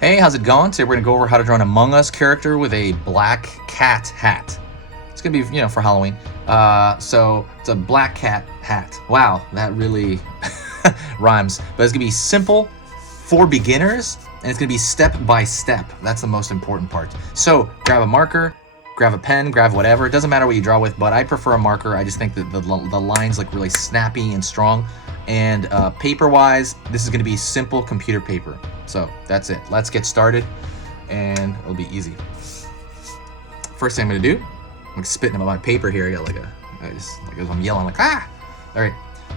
Hey, how's it going? Today we're gonna go over how to draw an Among Us character with a black cat hat. It's gonna be, for Halloween. So it's a black cat hat. Wow, that really rhymes. But it's gonna be simple for beginners, and it's gonna be step by step. That's the most important part. So grab a marker, grab a pen, grab whatever. It doesn't matter what you draw with, but I prefer a marker. I just think that the lines look really snappy and strong. And paper-wise, this is gonna be simple computer paper. So that's it. Let's get started, and it'll be easy. First thing I'm gonna do, I'm spitting on my paper here. I got I'm yelling like ah. All right.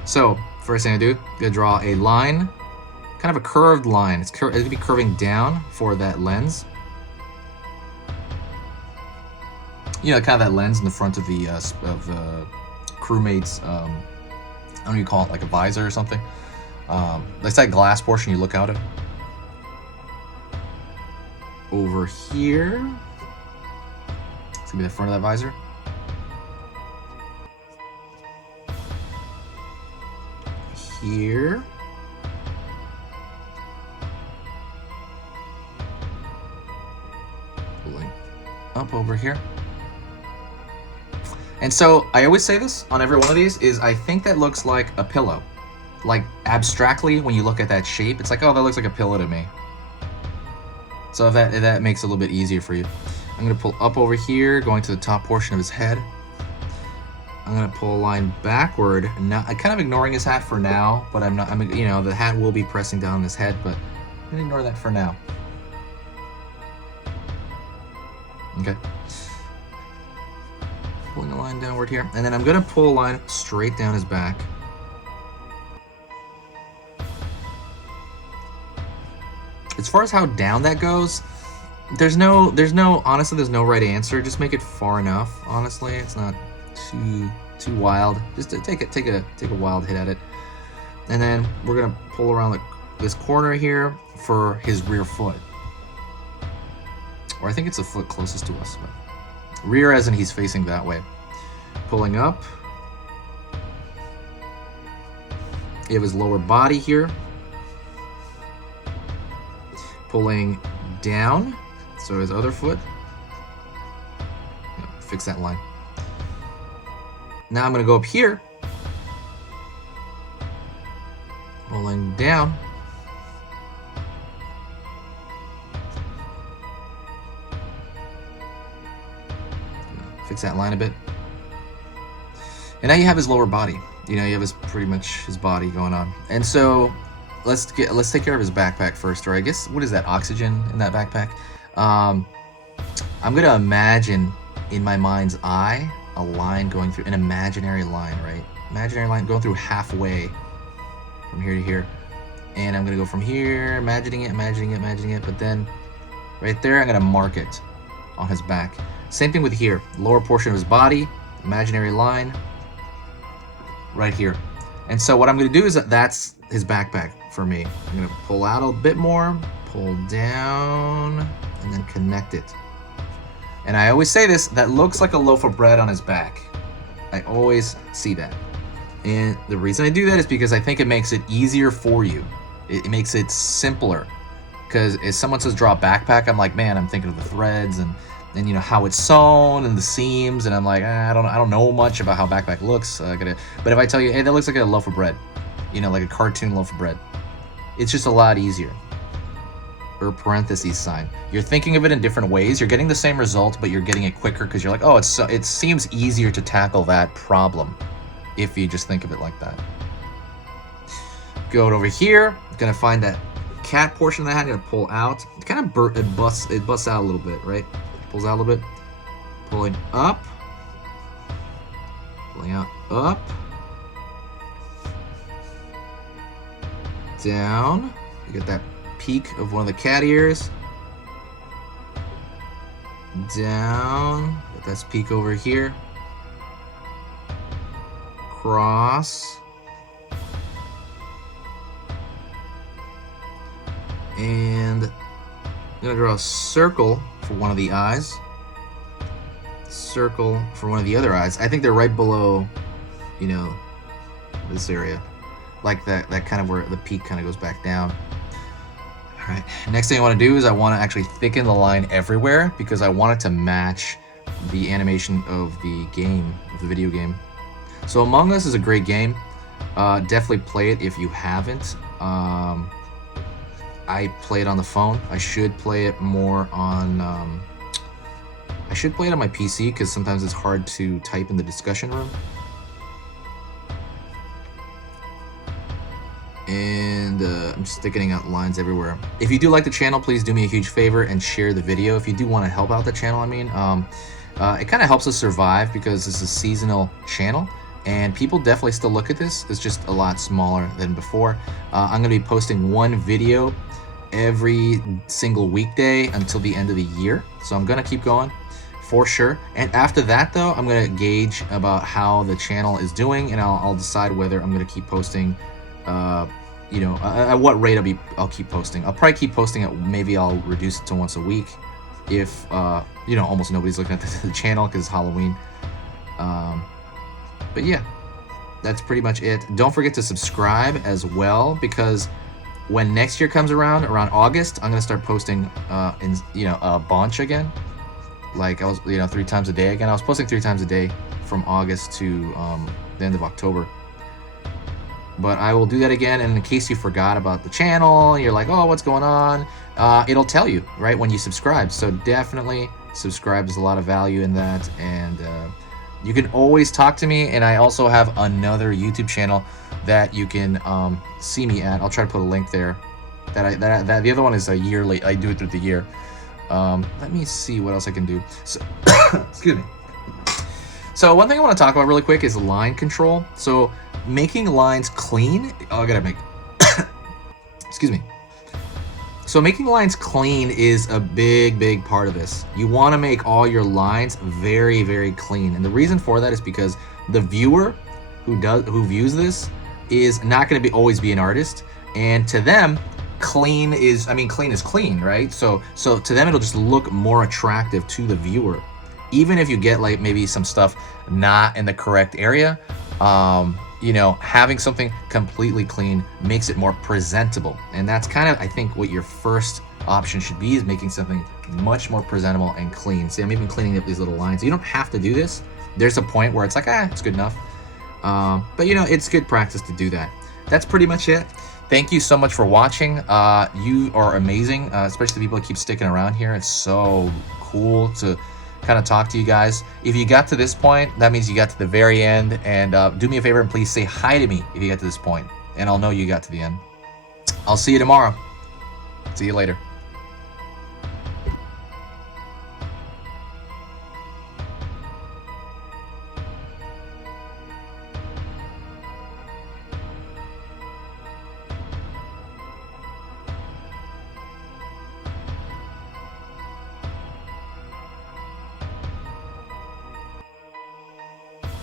So first thing I do, I'm gonna draw a line, kind of a curved line. It's gonna be curving down for that lens. Kind of that lens in the front of the Crewmate's. I don't know what you call it, like a visor or something. That's that glass portion you look out of. Over here, it's gonna be the front of that visor. Here. Pulling up over here. And so I always say this on every one of these is I think that looks like a pillow. Like abstractly, when you look at that shape, it's like, oh, that looks like a pillow to me. So if that makes it a little bit easier for you. I'm gonna pull up over here, going to the top portion of his head. I'm gonna pull a line backward. Now, I'm kind of ignoring his hat for now, but I'm not. The hat will be pressing down on his head, but I'm gonna ignore that for now. Okay. Pulling a line downward here, and then I'm gonna pull a line straight down his back. As far as how down that goes, there's no right answer. Just make it far enough. Honestly, it's not too wild. Just to take a wild hit at it, and then we're gonna pull around this corner here for his rear foot, or I think it's the foot closest to us, but rear as in he's facing that way. Pulling up, you have his lower body here. Pulling down, so his other foot. Fix that line. Now I'm gonna go up here. Pulling down. Fix that line a bit. And now you have his lower body. You have pretty much his body going on. And so let's take care of his backpack first, or I guess, what is that, oxygen in that backpack? I'm gonna imagine in my mind's eye a line going through, an imaginary line, right? Imaginary line going through halfway from here to here. And I'm gonna go from here, imagining it, but then right there, I'm gonna mark it on his back. Same thing with here, lower portion of his body, imaginary line, right here. And so what I'm gonna do is that's his backpack for me. I'm gonna pull out a bit more, pull down, and then connect it. And I always say this, that looks like a loaf of bread on his back. I always see that. And the reason I do that is because I think it makes it easier for you. It makes it simpler. Because if someone says draw a backpack, I'm like, man, I'm thinking of the threads and how it's sewn and the seams, and I'm like, I don't know much about how backpack looks. But if I tell you, hey, that looks like a loaf of bread, like a cartoon loaf of bread, it's just a lot easier. Or parentheses sign. You're thinking of it in different ways. You're getting the same result, but you're getting it quicker because you're like, oh, it seems easier to tackle that problem if you just think of it like that. Go over here. Gonna find that cat portion of the hat. Gonna pull out. It kind of it busts out a little bit, right? Pulls out a little bit. Pulling up. Pulling out. Up. Down. You get that peak of one of the cat ears. Down. Get this peak over here. Cross. And I'm gonna draw a circle for one of the eyes. Circle for one of the other eyes. I think they're right below, this area. like that kind of where the peak kind of goes back down. All right, next thing I want to do is I want to actually thicken the line everywhere because I want it to match the animation of the game, of the video game. So Among Us is a great game. Definitely play it if you haven't. I play it on the phone. I should play it more on. I should play it on my PC because sometimes it's hard to type in the discussion room. And I'm just thickening out lines everywhere. If you do like the channel, please do me a huge favor and share the video. If you do want to help out the channel, I mean, it kind of helps us survive because this is a seasonal channel. And people definitely still look at this. It's just a lot smaller than before. I'm going to be posting one video every single weekday until the end of the year. So I'm going to keep going for sure. And after that, though, I'm going to gauge about how the channel is doing, and I'll decide whether I'm going to keep posting, you know, at what rate I'll keep posting. I'll probably keep posting it. Maybe I'll reduce it to once a week if, you know, almost nobody's looking at the channel because it's Halloween. But yeah, that's pretty much it. Don't forget to subscribe as well, because when next year comes around August, I'm gonna start posting a bunch again. Like I was, 3 times a day again. I was posting 3 times a day from August to the end of October. But I will do that again, and in case you forgot about the channel, you're like, oh, what's going on? It'll tell you right when you subscribe. So definitely subscribe. There's a lot of value in that, and you can always talk to me. And I also have another YouTube channel that you can see me at. I'll try to put a link there. That the other one is a yearly. I do it through the year. Let me see what else I can do. So, excuse me. So one thing I want to talk about really quick is line control. So making lines clean. Oh, I gotta make. Excuse me. So making lines clean is a big part of this. You want to make all your lines very, very clean, and the reason for that is because the viewer who views this is not going to always be an artist, and to them, clean is clean, right? So to them, it'll just look more attractive to the viewer, even if you get like maybe some stuff not in the correct area. Having something completely clean makes it more presentable. And that's kind of, I think, what your first option should be, is making something much more presentable and clean. See, I'm even cleaning up these little lines. You don't have to do this. There's a point where it's like, it's good enough. But it's good practice to do that. That's pretty much it. Thank you so much for watching. You are amazing, especially the people that keep sticking around here. It's so cool to kind of talk to you guys. If you got to this point, that means you got to the very end, and do me a favor and please say hi to me if you get to this point, and I'll know you got to the end. I'll see you tomorrow. See you later.